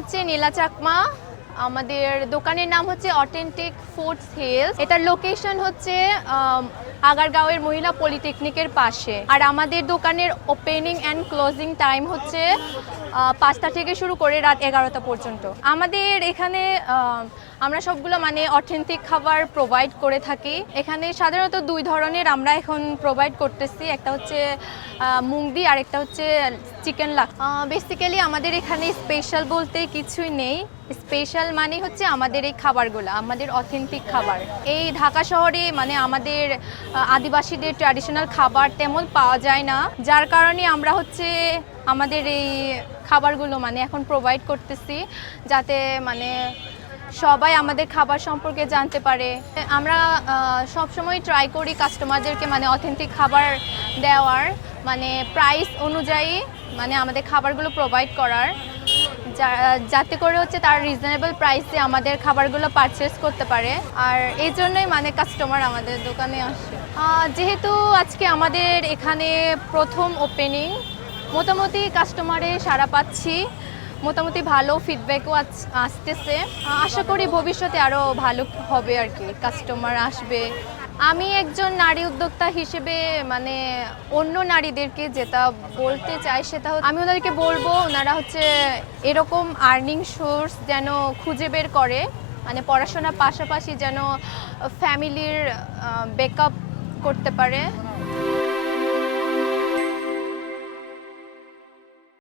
হচ্ছে নীলা চাকমা। আমাদের দোকানের নাম হচ্ছে অথেন্টিক ফুডস হিলস এটার লোকেশন হচ্ছে আগারগাঁওয়ের মহিলা পলিটেকনিকের পাশে। আর আমাদের দোকানের ওপেনিং অ্যান্ড ক্লোজিং টাইম হচ্ছে পাঁচটা থেকে শুরু করে রাত এগারোটা পর্যন্ত। আমাদের এখানে আমরা সবগুলো মানে অথেন্টিক খাবার প্রোভাইড করে থাকি। এখানে সাধারণত দুই ধরনের আমরা এখন প্রোভাইড করতেছি। একটা হচ্ছে আহ, মুগ দি আর একটা হচ্ছে চিকেন লাক। বেসিক্যালি আমাদের এখানে স্পেশাল বলতে কিছুই নেই। স্পেশাল মানে হচ্ছে আমাদের এই খাবারগুলো আমাদের অথেন্টিক খাবার। এই ঢাকা শহরে মানে আমাদের আদিবাসীদের ট্র্যাডিশনাল খাবার তেমন পাওয়া যায় না। যার কারণে আমরা হচ্ছে আমাদের এই খাবারগুলো মানে এখন প্রোভাইড করতেছি, যাতে মানে সবাই আমাদের খাবার সম্পর্কে জানতে পারে। আমরা সব সময় ট্রাই করি কাস্টমারদেরকে মানে অথেন্টিক খাবার দেওয়ার মানে প্রাইস অনুযায়ী মানে আমাদের খাবারগুলো প্রোভাইড করার। যাতে করে হচ্ছে তারা রিজনেবল প্রাইসে আমাদের খাবারগুলো পারচেস করতে পারে। আর এই জন্যই মানে কাস্টমার আমাদের দোকানে আসে। যেহেতু আজকে আমাদের এখানে প্রথম ওপেনিং মোটামুটি কাস্টমারে সারা পাচ্ছি। মোটামুটি ভালো ফিডব্যাকও আসতেছে। আশা করি ভবিষ্যতে আরও ভালো হবে আর কি কাস্টমার আসবে। আমি একজন নারী উদ্যোক্তা হিসেবে মানে অন্য নারীদেরকে যেটা বলতে চাই সেটা আমি ওনাদেরকে বলব, ওনারা হচ্ছে এরকম আর্নিং সোর্স যেন খুঁজে বের করে মানে পড়াশোনার পাশাপাশি যেন ফ্যামিলির বেকআপ করতে পারে।